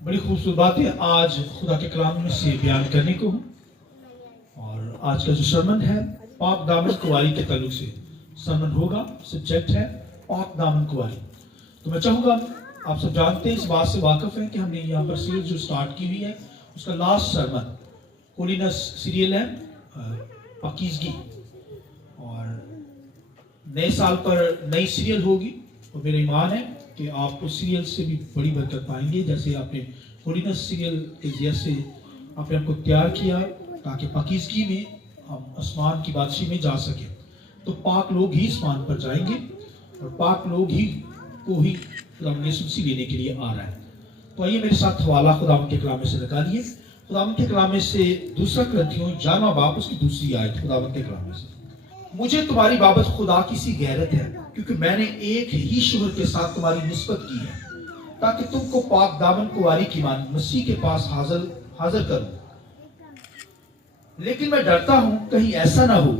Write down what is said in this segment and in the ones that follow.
बड़ी खूबसूरत बात है आज खुदा के कलाम में से बयान करने को हूँ। और आज का जो सरमन है पाक दामन कुंवारी के ताल्लुक से सरमन होगा। सब्जेक्ट है पाक दामन कुंवारी। तो मैं चाहूँगा, आप सब जानते हैं, इस बात से वाकिफ हैं कि हमने यहाँ पर सीरीज जो स्टार्ट की हुई है उसका लास्ट सरमन होलीनेस सीरियल है, पाकीज़गी। और नए साल पर नई सीरियल होगी और मेरा ईमान है कि आप उस सीरियल से भी बड़ी बरकत पाएंगे। जैसे आपने होलीनेस सीरियल के जरिए से आपने हमको तैयार किया ताकि पाकीज़गी में हम आसमान की बादशाही में जा सकें। तो पाक लोग ही आसमान पर जाएंगे और पाक लोग ही को ही खुदावंद यीशु मसीह लेने के लिए आ रहा है। तो आइए मेरे साथ हवाला खुदावंद के कलाम में से निकालिए। खुदावंद के कलाम में से 2 कुरिन्थियों 11वां बाब उसकी दूसरी आयत खुदावंद के कलाम में से, मुझे तुम्हारी बाबत खुदा की सी गैरत है क्योंकि मैंने एक ही शोहर के साथ तुम्हारी निस्बत की है ताकि तुमको पाक दामन कुंवारी की मान मसीह के पास हाजिर करूं। लेकिन मैं डरता हूं कहीं ऐसा ना हो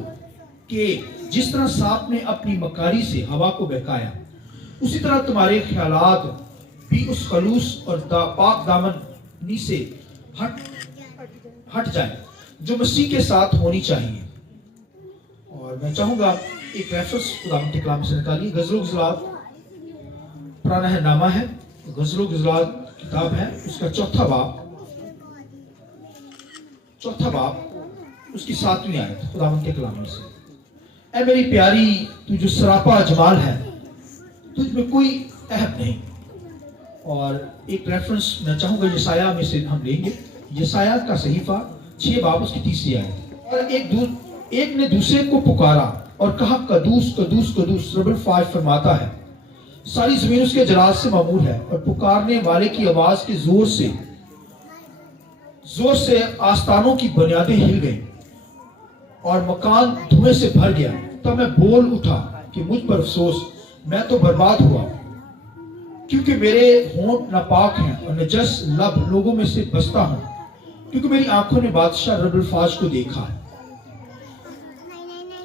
कि जिस तरह सांप ने अपनी मकारी से हवा को बहकाया उसी तरह तुम्हारे ख्यालात भी उस खलूस और पाक दामनी से हट जाए जो मसीह के साथ होनी चाहिए। और मैं चाहूंगा एक रेफरेंस खुदावंद के कलाम से निकालिए। गज़लो ग़ज़लात पुराना है नामा है, गज़लो ग़ज़लात किताब है, उसका चौथा बाब उसकी 7वीं आयत खुदावंद के कलाम में से, ऐ मेरी प्यारी तू जो सरापा जमाल है तुझ में कोई ऐब नहीं। और एक रेफरेंस मैं चाहूंगा यशायाह में से हम लेंगे। यशायाह का सहीफा 6 बाब उसकी 3री आयत। और एक ने दूसरे को पुकारा और कहा कदूस कदूस कदूस रब्बुल फ़ाज फरमाता है, सारी जमीन उसके जलाल से मामूर है। और पुकारने वाले की आवाज के जोर से आस्तानों की बुनियादें हिल गईं और मकान धुएं से भर गया। तब मैं बोल उठा कि मुझ पर अफसोस, मैं तो बर्बाद हुआ क्योंकि मेरे होंठ नापाक हैं और नजस लब लोगों में से बसता हूं क्योंकि मेरी आंखों ने बादशाह रब्बुल फ़ाज को देखा है।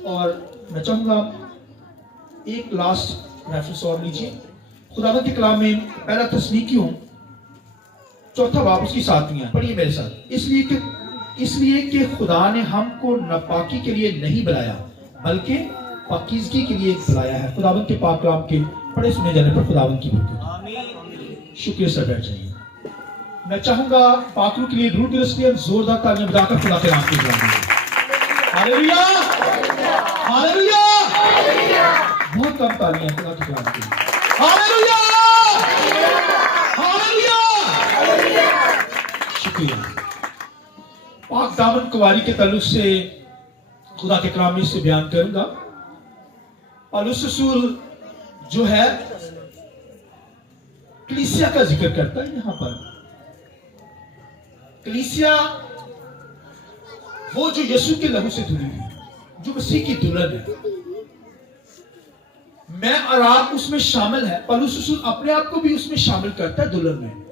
और मैं चाहूंगा एक लास्ट रेफरेंस और लीजिए। खुदावंद के कलाम में पहला तस्नीकियों 4वां बाब उसकी 7वीं, पढ़िए मेरे साथ। इसलिए कि खुदा ने हमको नापाकी के लिए नहीं बुलाया बल्कि पाकीज़गी के लिए बुलाया है। खुदावंद के पाक कलाम के पढ़े सुने जाने पर खुदावंद की बरकत। शुक्रिया सर, बैठ जाइए। मैं चाहूंगा पाकरू के लिए रूट दिवस जोरदार तालियां बजाकर खुदा के नाम की हालेलुया हालेलुया। बहुत कम तालियां खुदा के कलाम के लिए। Hallelujah hallelujah. शुक्रिया। पाक दामन कुंवारी के ताल्लुक से खुदा के कलाम में से बयान करूंगा। पौलुस रसूल जो है कलीसिया का जिक्र करता है। यहां पर कलीसिया वो जो यीशु के लहू से धुली है, जो मसीह की दुल्हन है, मैं और आप उसमें शामिल है। पौलुस रसूल अपने आप को भी उसमें शामिल करता है, दुल्हन में।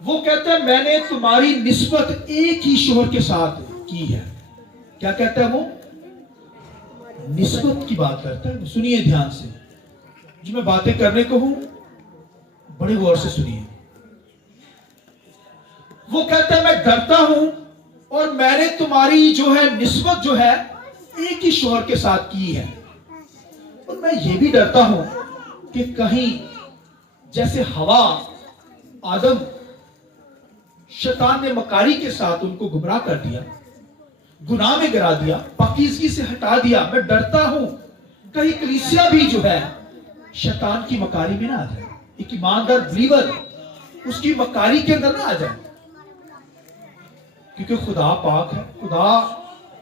वो कहता है मैंने तुम्हारी निस्बत एक ही शोहर के साथ की है। क्या कहता है वो? निस्बत की बात करता है। सुनिए ध्यान से, जो मैं बातें करने को हूं बड़े गौर से सुनिए। वो कहता है मैं डरता हूं और मैंने तुम्हारी जो है निस्बत जो है एक ही शोहर के साथ की है। और मैं ये भी डरता हूं कि कहीं जैसे हवा आदम शैतान ने मकारी के साथ उनको गुमराह कर दिया, गुनाह में गिरा दिया, पाकीज़गी से हटा दिया। मैं डरता हूं कहीं कलीसिया भी जो है शैतान की मकारी में ना आ जाए, एक ईमानदार बिलीवर उसकी मकारी के अंदर ना आ जाए। क्योंकि खुदा पाक है, खुदा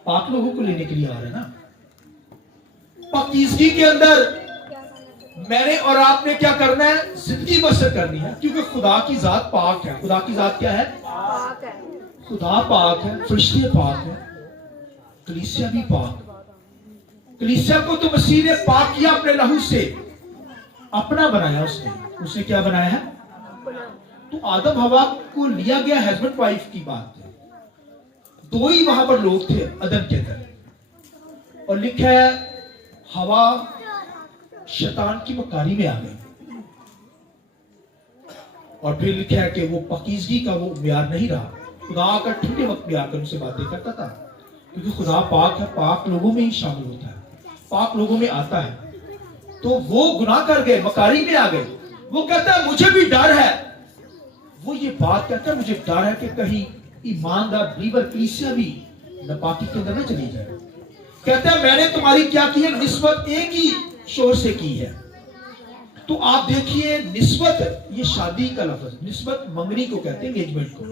पाक लोगों को लेने के लिए आ रहा है ना। पाकीज़गी के अंदर मैंने और आपने क्या करना है? जिंदगी बसर करनी है क्योंकि खुदा की जात पाक है। खुदा की जात क्या है? पाक है। खुदा पाक है, फरिश्ते पाक है, कलीसिया भी पाक। कलीसिया को तो मसीह ने पाक किया अपने लहू से, अपना बनाया उसने क्या बनाया है? तो आदम हवा को लिया गया, हस्बैंड वाइफ की बात है। 2 ही वहां पर लोग थे अदम के अंदर। और लिखा है हवा शैतान की मकारी में आ गई। और फिर लिखा है कि वो पाकीज़गी का वो म्यार नहीं रहा। खुदा आकर ठंडे वक्त भी आकर उनसे बातें करता था, क्योंकि खुदा पाक है, पाक लोगों में ही शामिल होता है, पाक लोगों में आता है। तो वो गुनाह कर गए, मकारी में आ गए। वो कहता है मुझे भी डर है, वो ये बात कहता है मुझे डर है कि कहीं ईमानदार बिलीवर कलीसिया भी नापाकी के अंदर न चली जाए। कहता है मैंने तुम्हारी क्या की है, निस्बत एक ही शोर से की है। तो आप देखिए, निस्बत ये शादी का लफ्ज, निस्बत मंगनी को कहते हैं, एंगेजमेंट को।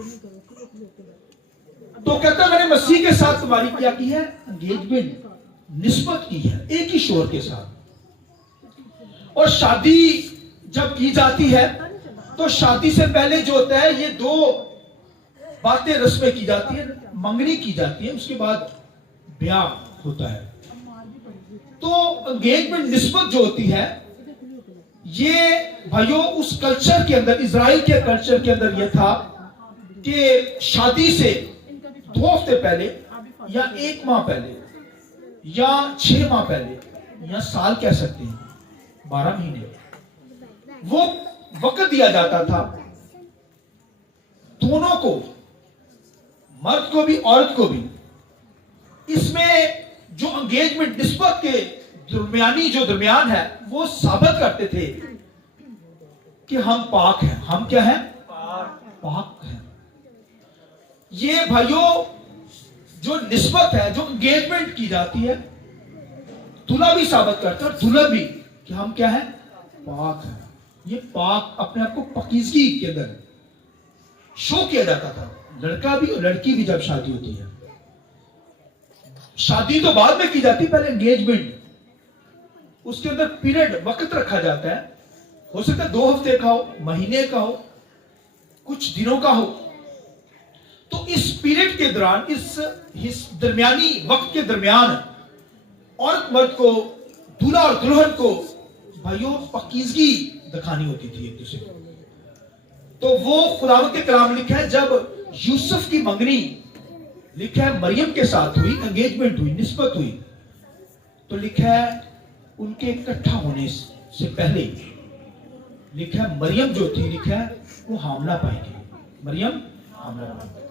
तो कहता है मैंने मसीह के साथ तुम्हारी क्या की है, एंगेजमेंट, निस्बत की है एक ही शोर के साथ। और शादी जब की जाती है तो शादी से पहले जो होता है, ये दो बातें रस्में की जाती है, मंगनी की जाती है, उसके बाद ब्याह होता है। तो एंगेजमेंट, निस्बत जो होती है, ये भाइयों उस कल्चर के अंदर, इजराइल के कल्चर के अंदर यह था कि शादी से 2 हफ्ते पहले या 1 माह पहले या 6 माह पहले या साल कह सकते हैं, 12 महीने, वो वक्त दिया जाता था दोनों को, मर्द को भी औरत को भी। इसमें जो एंगेजमेंट, निस्बत के दरमियान है, वो साबित करते थे कि हम पाक हैं। हम क्या हैं? पाक हैं। ये भाइयों जो निस्बत है, जो एंगेजमेंट की जाती है, दूल्हा भी साबित करता है, दूल्हा भी, कि हम क्या हैं? पाक हैं। ये पाक अपने आप को पाकीज़गी के अंदर शो किया जाता था। लड़का भी और लड़की भी जब शादी होती है, शादी तो बाद में की जाती, पहले एंगेजमेंट, उसके अंदर पीरियड, वक्त रखा जाता है। हो सकता है 2 हफ्ते का हो, महीने का हो, कुछ दिनों का हो। तो इस पीरियड के दौरान, इस दरमियानी वक्त के दरमियान, औरत मर्द को, दूल्हा और दुल्हन को भाइयों पाकीज़गी दिखानी होती थी एक दूसरे को। तो वो खुदावंद के कलाम लिखा है, जब यूसुफ की मंगनी लिखा है मरियम के साथ हुई, एंगेजमेंट हुई, निस्बत हुई, तो लिखा है उनके इकट्ठा होने से पहले, लिखा है मरियम जो थी, लिखा है वो हामला पाएगी, मरियम हामला पाएगी।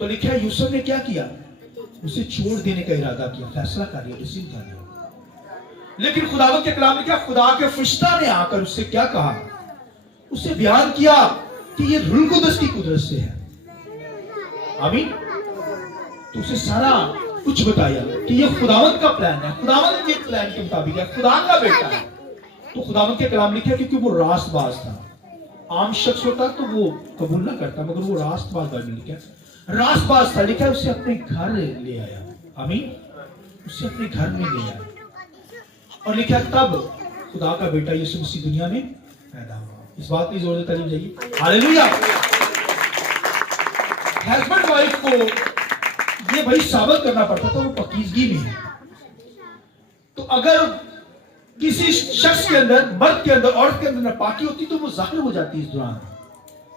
तो लिखा है यूसुफ ने क्या किया, उसे छोड़ देने का इरादा किया, फैसला कर लिया, डिसीजन कर लिया। लेकिन खुदावंद के कलाम में क्या, खुदा के फरिश्ता ने आकर उससे क्या कहा, उसे बयान किया कि ये रूह कुदस की कुदरत से है। आमीन। तो उसे सारा कुछ बताया कि ये खुदावंद का प्लान है, खुदावंद के प्लान के मुताबिक है, खुदा का बेटा है। तो खुदावंद के कलाम लिखा, क्योंकि वो रास्तबाज था। आम शख्स होता तो वो कबूल ना करता, मगर वो रास्तबाज बाइबल लिखा, रास्तबाज था। लिखा उसे अपने घर ले आया। आमीन। उसे अपने घर में ले आया और लिखा तब खुदा का बेटा यीशु मसीह दुनिया में पैदा हुआ। इस बात की जोर देता जाइए, हालेलुया। हस्बैंड वाइफ को ये भाई साबित करना पड़ता था वो पाकीज़गी में है। तो अगर किसी शख्स के अंदर, मर्द के अंदर, औरत के अंदर नापाकी होती तो वो जाहिर हो जाती, इस दौरान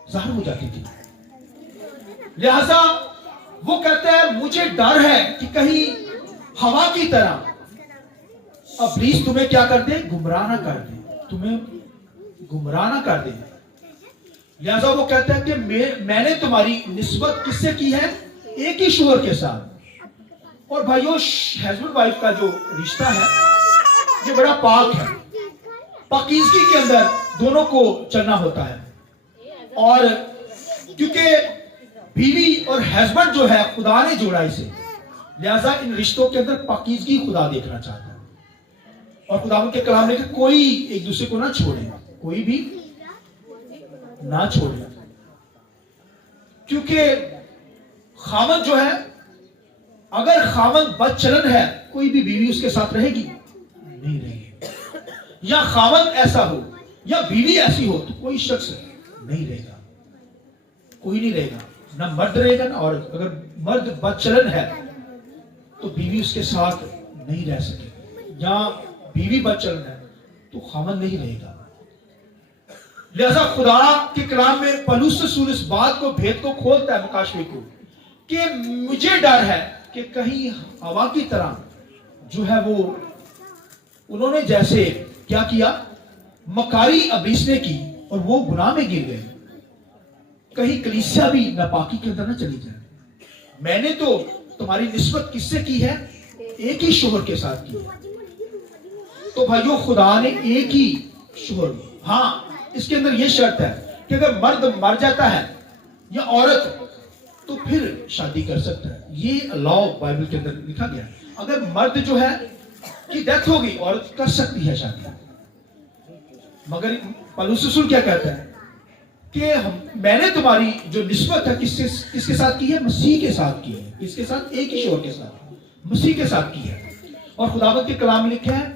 जाहिर हो जाती थी। लिहाजा वो कहता है मुझे डर है कि कहीं हवा की तरह इब्लीस तुम्हें क्या कर दे, गुमराह ना कर दे, तुम्हें गुमराह ना कर दे। लिहाजा वो कहता है कि मैंने तुम्हारी निस्बत किससे की है, एक ही शोहर के साथ। और भाइयों हस्बैंड वाइफ का जो रिश्ता है ये बड़ा पाक है, पाकीज़गी के अंदर दोनों को चलना होता है। और क्योंकि बीवी और हस्बैंड जो है खुदा ने जोड़ा इसे, लिहाजा इन रिश्तों के अंदर पाकीज़गी खुदा देखना चाहता है। और खुदा के कलाम में कोई एक दूसरे को ना छोड़े, कोई भी ना छोड़े, क्योंकि खामद जो है, अगर खामद बदचलन है, कोई भी बीवी उसके साथ रहेगी नहीं रहेगी। या खामद ऐसा हो या बीवी ऐसी हो तो कोई शख्स नहीं रहेगा, कोई नहीं रहेगा, ना मर्द रहेगा ना औरत। अगर मर्द बदचलन है तो बीवी उसके साथ नहीं रह सकेगी, या बीवी बदचलन है तो खामद नहीं रहेगा। लिहाजा खुदा के कलाम में पौलुस रसूल इस बात को, भेद को खोलता है मुकाशवे को, कि मुझे डर है कि कहीं हवा की तरह जो है वो, उन्होंने जैसे क्या किया, मकारी इब्लीस ने की, और वो गुनाह में गिर गए, कहीं कलीसिया भी नापाकी के अंदर न चली जाए। मैंने तो तुम्हारी निस्बत किससे की है? एक ही शोहर के साथ की है। तो भाइयों, खुदा ने एक ही शोहर, हाँ इसके अंदर यह शर्त है कि अगर मर्द मर जाता है या औरत, तो फिर शादी कर सकता है। ये लॉ बाइबल के अंदर लिखा गया है। अगर मर्द जो है कि डेथ हो गई, औरत कर सकती है शादी। मगर पौलुस रसूल क्या कहता है कि मैंने तुम्हारी जो निस्बत है किसके साथ की है? मसीह के साथ की है। किसके साथ? एक ही शोहर के साथ, मसीह के साथ की है। और खुदावंद के कलाम में लिखा है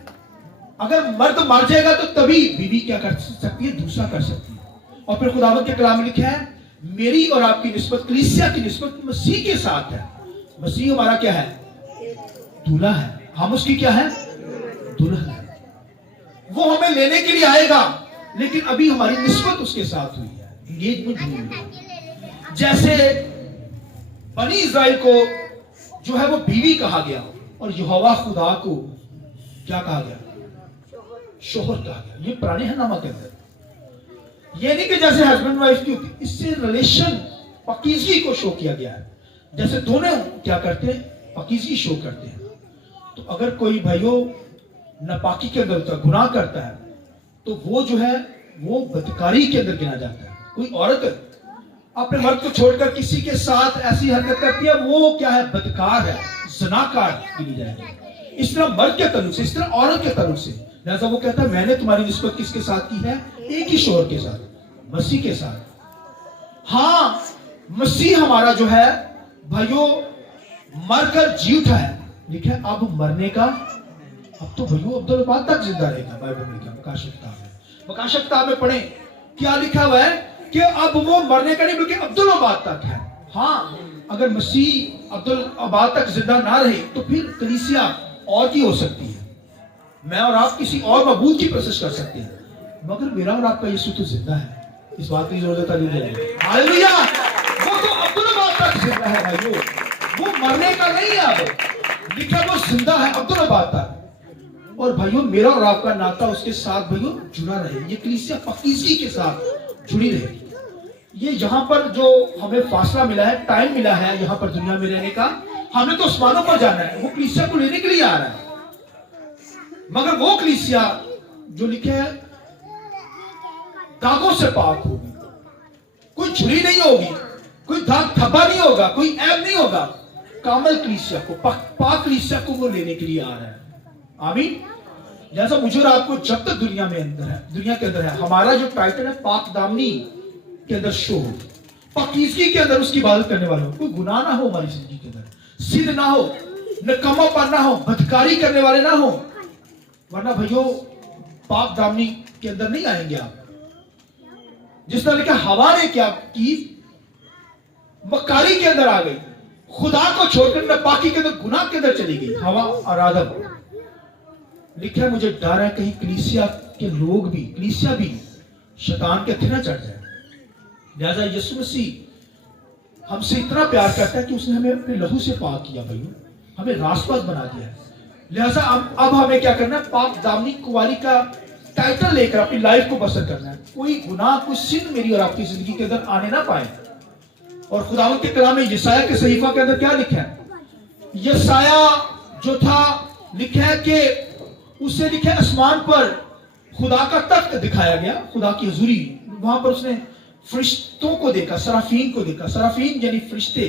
अगर मर्द मर जाएगा तो तभी बीवी क्या कर सकती है? दूसरा कर सकती है। और फिर खुदावंद के कलाम में लिखा है मेरी और आपकी निस्बत, कलीसिया की निस्बत मसीह के साथ है। मसीह हमारा क्या है? दूल्हा है। हम उसकी क्या है? दुल्हन है। वो हमें लेने के लिए आएगा, लेकिन अभी हमारी निस्बत उसके साथ हुई है, एंगेजमेंट हुई है। जैसे बनी इस्राएल को जो है वो बीवी कहा गया, और यहोवा खुदा को क्या कहा गया? शोहर कहा गया। ये पुराने हंगामा के अंदर, ये नहीं कि जैसे हस्बैंड वाइफ की होती, इससे रिलेशन पकीजगी को शो किया गया है। जैसे दोनों क्या करते हैं? पकीजगी शो करते हैं। तो अगर कोई भाइयों नापाकी के अंदर होता है, गुनाह करता है, तो वो जो है वो बदकारी के अंदर गिना जाता है। कोई औरत अपने मर्द को छोड़कर किसी के साथ ऐसी हरकत करती है, वो क्या है? बदकार है, ज़नाकार गिनी जाएगी। इस तरह मर्द के तल्लुक से, इस तरह औरत के तल्लुक से। लिहाजा वो कहता है मैंने तुम्हारी निस्बत किसके साथ की है? एक ही शोहर के साथ, मसीह के साथ। हाँ, मसीह हमारा जो है भाइयों मरकर जी उठा है। लिखा है अब मरने का, अब तो भाइयों अब्दुल बाद तक जिंदा रहेगा। बाइबल में क्या? प्रकाशित किताब में पढ़े क्या लिखा हुआ है कि अब वो मरने का नहीं बल्कि अब्दुल आबाद तक है। हाँ, अगर मसीह अब्दुल आबाद तक जिंदा ना रहे तो फिर कलीसिया और की हो सकती है। मैं और आप किसी और मबूद की प्रोसेस कर सकते हैं, मगर मेरा और आपका यीशु तो जिंदा है। इस बात की जरूरत नहीं है। हालेलुया! वो तो अब्दुल आबाद तक जिंदा है भाइयों, वो मरने का नहीं है। अब लिखा वो जिंदा है अब्दुल आबाद तक। और भाइयों मेरा और आपका नाता उसके साथ भाइयों जुड़ा रहे। ये कलीसिया पकीजगी के साथ जुड़ी रहे। ये यहाँ पर जो हमें फासला मिला है, टाइम मिला है यहाँ पर दुनिया में रहने का, हमें तो आसमानों पर जाना है। वो कलीसिया को लेने के लिए आ रहा है। मगर वो कलीसिया जो लिखे है दागों से पाक होगी, कोई झुरी नहीं होगी, कोई दाग धब्बा नहीं होगा, कोई ऐब नहीं होगा। कामल कलीसिया को, पाक कलीसिया को वो लेने के लिए आ रहा है। आमीन। जैसा मुझे और आपको जब तक दुनिया के अंदर है, हमारा जो टाइटल है पाक दामनी के अंदर शो हो, पकीजगी के अंदर उसकी इबादत करने वाले हो, कोई गुनाह ना हो हमारी जिंदगी के अंदर, सिद्ध ना हो, नकम्मापन ना हो, बदकारी करने वाले ना हो। वरना भैया पाक दामनी के अंदर नहीं आएंगे आप। जिस तरह लिखा हवा ने क्या की? मक्कारी के अंदर आ गई, खुदा को छोड़कर नापाकी के अंदर, गुनाह के अंदर चली गई हवा और आदम। लिखा है मुझे डर है कहीं कलीसिया के लोग भी, कलीसिया भी शैतान के हत्थे ना चढ़ जाए। लिहाजा यीशु मसीह हमसे इतना प्यार करता है कि उसने हमें अपने लहू से पाक किया भाइयों, हमें रासपास बना दिया है। लिहाजा अब हमें क्या करना है? पाक दामनी कुंवारी का टाइटल लेकर अपनी लाइफ को बसर करना है। कोई गुनाह, कोई सिन मेरी और आपकी जिंदगी के अंदर आने ना पाए। और खुदावंद के कलाम में यशायाह के सहीफा के अंदर क्या लिखा है? यशायाह जो था लिखा है कि उससे लिखा है आसमान पर खुदा का तख्त दिखाया गया, खुदा की हजूरी। वहां पर उसने फरिश्तों को देखा, सराफीन को देखा। सराफीन यानी फरिश्ते,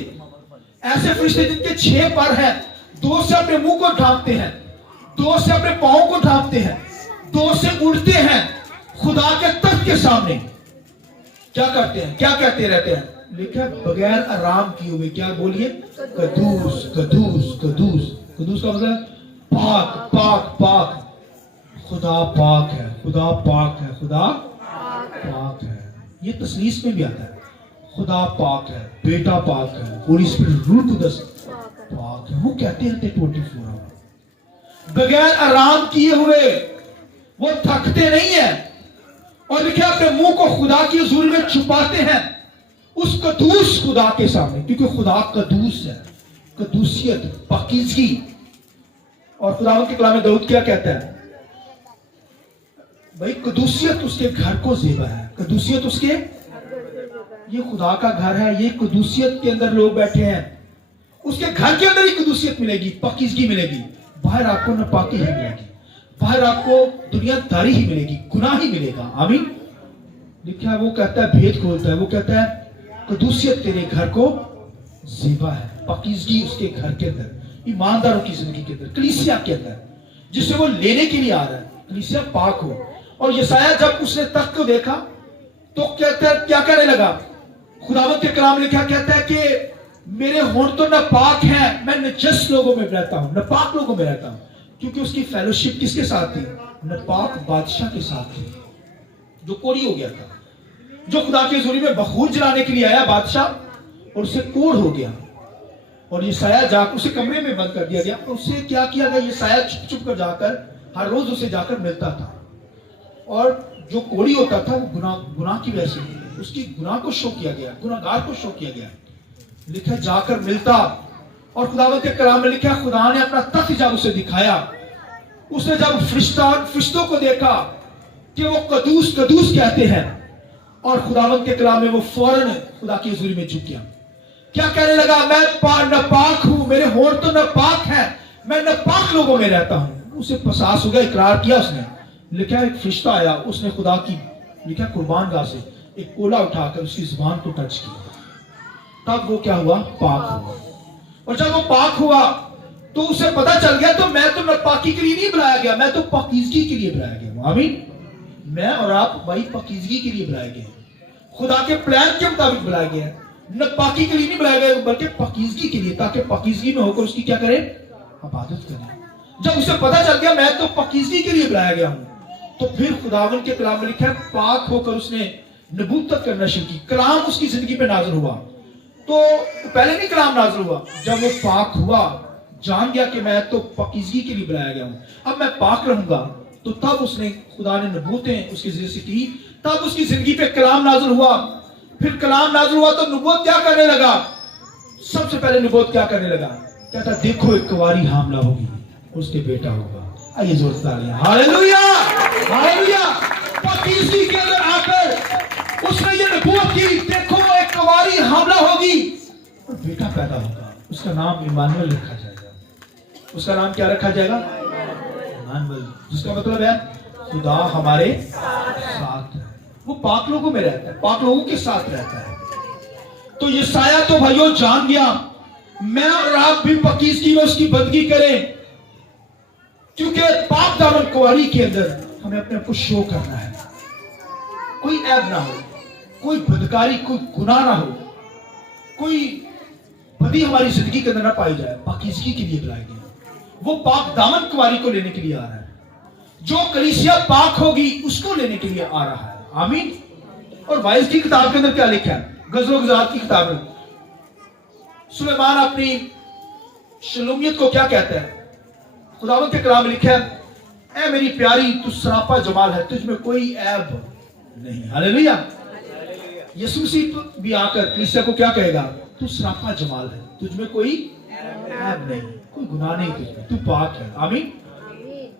ऐसे फरिश्ते जिनके 6 पर हैं, 2 से अपने मुंह को ढांपते हैं, 2 से अपने पांव को ढांपते हैं, 2 से उड़ते हैं खुदा के तख्त के सामने। क्या करते हैं? क्या कहते रहते हैं? लिखा बगैर आराम किए हुए, क्या बोलिए? कदूस कदूस कदूस। कदूस का मतलब पाक पाक पाक। खुदा पाक है, खुदा पाक है, खुदा पाक है। ये तस्लीस में भी आता है, खुदा पाक है, बेटा पाक है, होली स्पिरिट रूह कुदस पाक है। वो कहते रहते 24 आवर बगैर आराम किए हुए, वो थकते नहीं है। और लिखा अपने मुंह को खुदा की हुजूर में छुपाते हैं उस कदूस खुदा के सामने, क्योंकि खुदा कदूस है। कदूसियत, पाकीज़गी। और खुदावंद के कलाम में दाऊद क्या कहता है? भाई कदूसियत उसके घर को ज़ेबा है, कदूसियत उसके, ये खुदा का घर है, ये कदूसियत के अंदर लोग बैठे हैं। उसके घर के अंदर ही कदूसियत मिलेगी, पाकीज़गी मिलेगी। बाहर आपको नापाकी ही मिलेगी, बाहर आपको दुनियादारी ही मिलेगी, गुनाह ही मिलेगा। आमीन। लिखा है, वो कहता है, भेद खोलता है, वो कहता है कदूसियत तेरे घर को ज़ेबा है, पाकीज़गी उसके घर के अंदर, ईमानदारों की जिंदगी के अंदर, कलीसिया के अंदर, जिसे वो लेने के लिए आ रहा है, कलीसिया पाक हो। और यशायाह जब उसने तख्त को देखा तो कहता है, क्या कहने लगा? खुदावंद के कलाम लिखा, कहता है कि मेरे होंठ तो नापाक हैं, मैं नजस लोगों में रहता हूं, नापाक लोगों में रहता हूं। क्योंकि उसकी फेलोशिप किसके साथ थी? नापाक बादशाह के साथ थी, जो कोढ़ी हो गया था, जो खुदा की हुजूरी में बखूर जलाने के लिए आया बादशाह, और उसे कोढ़ हो गया। और यशायाह जाकर उसे कमरे में बंद कर दिया गया। और उससे क्या किया गया? यशायाह छुप छुप कर जाकर हर रोज उसे जाकर मिलता था। और जो कोढ़ी होता था वो गुनाह की वजह से उसकी गुनाह को शो किया गया, गुनाहगार को शो किया गया। लिखा जाकर मिलता, और खुदावंद के कलाम में लिखा, खुदा ने अपना तख्त जब उसे दिखाया, उसने जब फरिश्तों को देखा कि वो कदूस कदूस कहते हैं, और खुदावंद के कलाम में वो फौरन खुदा की हुजूरी में झुक गया। क्या कहने लगा? मैं नापाक हूं, मेरे होंठ तो नापाक है, मैं नापाक लोगों में रहता हूं। उसे एहसास हो गया, इकरार किया उसने। लिखा एक फरिश्ता आया, उसने खुदा की लिखा कुर्बान गाह से एक कोला उठाकर उसकी जुबान को टच किया। तब वो क्या हुआ? पाक हुआ। और जब वो पाक हुआ तो उसे पता चल गया, तो मैं तो नापाकी के लिए नहीं बुलाया गया, मैं तो पाकीज़गी के लिए बुलाया गया। आमीन। मैं और आप भाई पाकीज़गी के लिए बुलाए गए, खुदा के प्लान के मुताबिक बुलाए गए। नापाकी के लिए नहीं बुलाया गया, बल्कि पाकीज़गी के लिए, ताकि पाकीज़गी में होकर उसकी क्या करें? इबादत करें। जब उसे पता चल गया मैं तो पाकीज़गी के लिए बुलाया गया हूं, तो फिर खुदावंद के कलाम में लिखा है, पाक होकर उसने नबूवत करना शुरू की। कलाम उसकी जिंदगी पे नाज़िल हुआ। तो पहले नहीं कलाम नाज़िल हुआ, जब वो पाक हुआ, जान गया कि मैं तो पाकीज़गी के लिए बुलाया गया हूं, अब मैं पाक रहूंगा, तो तब उसने खुदा ने नबूवतें उसके जरिए से की। तब उसकी जिंदगी पे कलाम नाज़िल हुआ। फिर कलाम नाज़िल हुआ तो नबूवत क्या करने लगा? सबसे पहले नबूवत क्या करने लगा? कहता, देखो एक कुंवारी हामला होगी, उसके बेटा होगा। आइए जोर से तालियां। Hallelujah, hallelujah. पाकीज़गी के अंदर आकर उसने ये नबूवत की, देखो एक कुंवारी हामला होगी और बेटा पैदा होगा, उसका नाम इमानुएल रखा जाएगा। उसका नाम क्या रखा जाएगा? इमानुएल, जिसका मतलब है खुदा हमारे साथ है। वो पाक लोगों में रहता है, पाक लोगों के साथ रहता है। तो यशायाह तो भाइयों जान गया, मैं और आप भी पाकीज़गी में उसकी बंदगी करें, क्योंकि पाक दामन कुंवारी के अंदर हमें अपने आप को शो करना है। कोई ऐब ना हो, कोई बदकारी, कोई गुनाह ना हो, कोई बदी हमारी जिंदगी के अंदर ना पाई जाए। पाकीज़गी के लिए बुलाए गए, वो पाक दामन कुंवारी को लेने के लिए आ रहा है। जो कलीसिया पाक होगी उसको लेने के लिए आ रहा है। आमीन। और वाइस की किताब के अंदर क्या लिखा है? गज़ल-ओ-ग़ज़ात की किताब में सुलेमान अपनी शलूमियत को क्या कहता है? खुदावंद के कलाम में लिखा है, ऐ मेरी प्यारी तू सरापा जमाल है, तुझ में कोई ऐब नहीं। हालेलुया। यीशु मसीह भी आकर कलीसिया को क्या कहेगा? तू सरापा जमाल है, तुझ में कोई ऐब नहीं, कोई गुनाह नहीं तुझ में, तू पाक है। आमीन।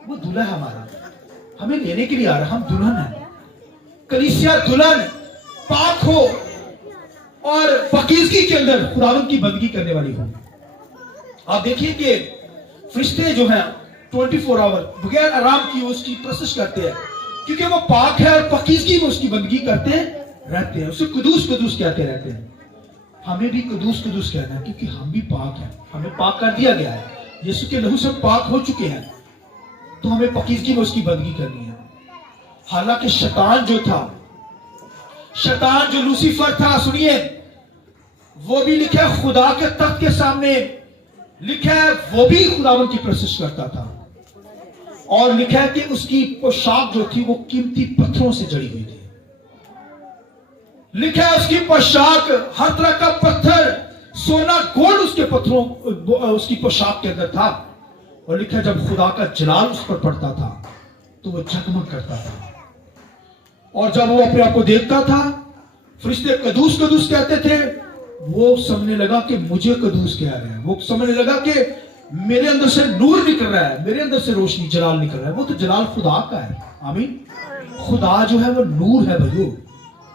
वो दूल्हा हमारा हमें लेने के लिए आ रहा, हम दुल्हन है। कलीसिया दुल्हन पाक हो और पाकीज़गी के अंदर खुदावंद की बंदगी करने वाली हो। आप देखिए कि फरिश्ते जो हैं 24 आवर बगैर आराम किए उसकी प्रोसेस करते हैं, क्योंकि वो पाक है और पाकीज़गी में उसकी बंदगी करते रहते हैं। उसे कदूस कदूस कहते रहते हैं। हमें भी कदूस कदूस कहना है, क्योंकि हम भी पाक हैं, हमें पाक कर दिया गया है। यीशु के लहू से पाक हो चुके हैं, तो हमें पाकीज़गी में उसकी बंदगी करनी है। हालांकि शैतान जो था, शैतान जो लूसीफर था, सुनिए, वो भी लिखा है खुदा के तख्त के सामने लिखा है वो भी खुदावंद की प्रशंसा करता था। और लिखा है कि उसकी पोशाक जो थी वो कीमती पत्थरों से जड़ी हुई थी। लिखा है उसकी पोशाक हर तरह का पत्थर, सोना, गोल्ड उसके पत्थरों, उसकी पोशाक के अंदर था। और लिखा है जब खुदा का जलाल उस पर पड़ता था तो वो जगमग करता था। और जब वो अपने आप को देखता था, फरिश्ते कदूस कदूस कहते थे, वो समझने लगा कि मुझे कदूस कह रहे हैं। वो समझने लगा कि मेरे अंदर से नूर निकल रहा है, मेरे अंदर से रोशनी, जलाल निकल रहा है। वो तो जलाल खुदा का है। आमीन। खुदा जो है वो नूर है भाइयों,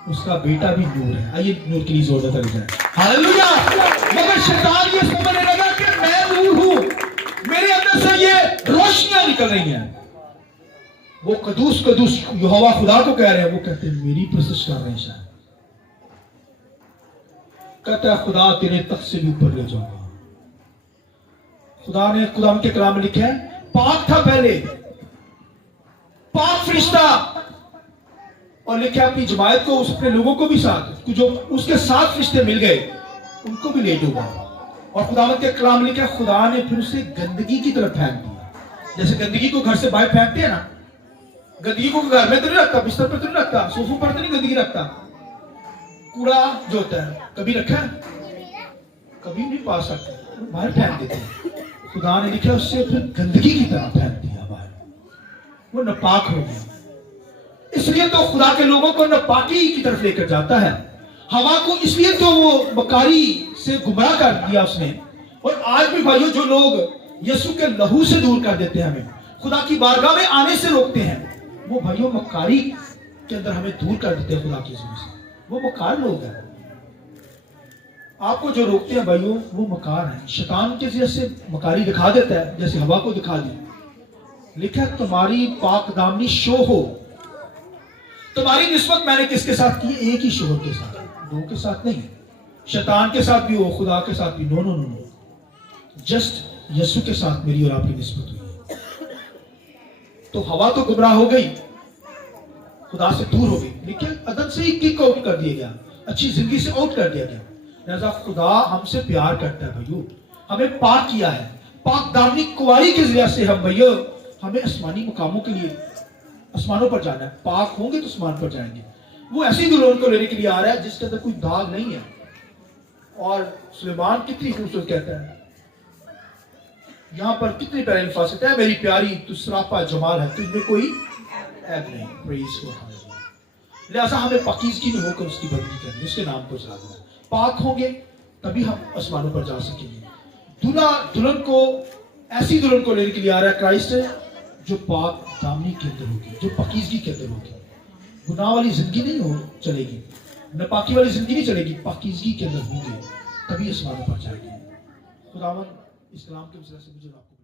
उसका बेटा भी नूर है। आइए नूर के लिए जोरदार ताली जाए। हालेलुया। मगर शैतान ये समझने लगा कि मैं नूर हूं, मेरे अंदर से ये रोशनियां निकल रही हैं। वो कदूस कदूस यहोवा खुदा को कह रहे हैं, वो कहते हैं मेरी प्रशंसा कर रहे हैं। शायद कहता है खुदा तेरे तख्त से भी ऊपर ले जाऊंगा। खुदा ने खुदा के कलाम में लिखा है, पाक था पहले, पाक फरिश्ता, और लिखा अपनी जमायत को, उसके लोगों को भी साथ, जो उसके साथ फरिश्ते मिल गए उनको भी ले डूबा। और खुदावंत के कलाम में लिखा है, खुदा ने फिर उसे गंदगी की तरफ फेंक दिया। जैसे गंदगी को घर से बाहर फेंकते हैं ना, गंदगी को घर में तो नहीं रखता, बिस्तर पर तो नहीं रखता, सोफों पर तो नहीं गंदगी रखता। कूड़ा जो होता है कभी रखा है, कभी नहीं पा सकते, बाहर फेंक देते हैं। खुदा ने लिखा उससे फिर गंदगी की तरह फेंक दिया बाहर, वो नापाक हो गया। इसलिए तो खुदा के लोगों को नापाकी की तरफ लेकर जाता है। हवा को इसलिए तो वो मकारी से गुमराह कर दिया उसने। और आज भी भाइयों जो लोग यीशु के लहू से दूर कर देते हैं, हमें खुदा की बारगाह में आने से रोकते हैं, वो भाइयों मकारी के अंदर हमें दूर कर देते हैं खुदा की से। वो मकार लोग हैं। आपको जो रोकते हैं भाइयों वो मकार है। शैतान के जैसे मकारी दिखा देता है, जैसे हवा को दिखा दी। लिखा तुम्हारी पाक दामनी शो हो। तुम्हारी निस्बत मैंने किसके साथ की? एक ही शोहर के साथ, दो के साथ नहीं। शैतान के साथ भी हो, खुदा के साथ भी, no no no no, just Yeshu के साथ मेरी और आपकी निस्बत हुई है। तो हवा तो गुमराह हो गई, खुदा से दूर हो गई, लेकिन अदन से ही किक आउट कर दिया गया, अच्छी जिंदगी से आउट कर दिया गया। लिहाजा खुदा हमसे प्यार करता है भाइयों, हमें पाक किया है। पाक दामनी कुंवारी के जरिए से हम भाइयों, हमें आसमानी मुकामों के लिए आसमानों पर जाना है। पाक होंगे तो आसमान पर जाएंगे। वो ऐसी दुल्हन को लेने के लिए आ रहा है जिसके अंदर कोई दाग नहीं है। और सुलेमान कितनी खूबसूरत कहता है, यहां पर कितनी प्यारी अल्फाज कहता है, मेरी प्यारी तू सरापा जमाल है, तुझमें कोई ऐब नहीं। Praise God. लिहाजा हमें पाकीज़गी में होकर उसकी बंदगी करनी, उसके नाम को चलाना है। पाक होंगे तभी हम आसमानों पर जा सकेंगे। दूल्हा दुल्हन को, ऐसी दुल्हन को लेने के लिए आ रहा है क्राइस्ट है, जो पाक दामनी के अंदर होगी, जो पाकीज़गी के अंदर होगी। गुनाह वाली जिंदगी नहीं हो चलेगी, नापाकी वाली जिंदगी नहीं चलेगी, पाकीज़गी के अंदर होंगे तभी आसमानों पर जाएंगे। खुदावंद इस कलाम के वजह से मुझे आपको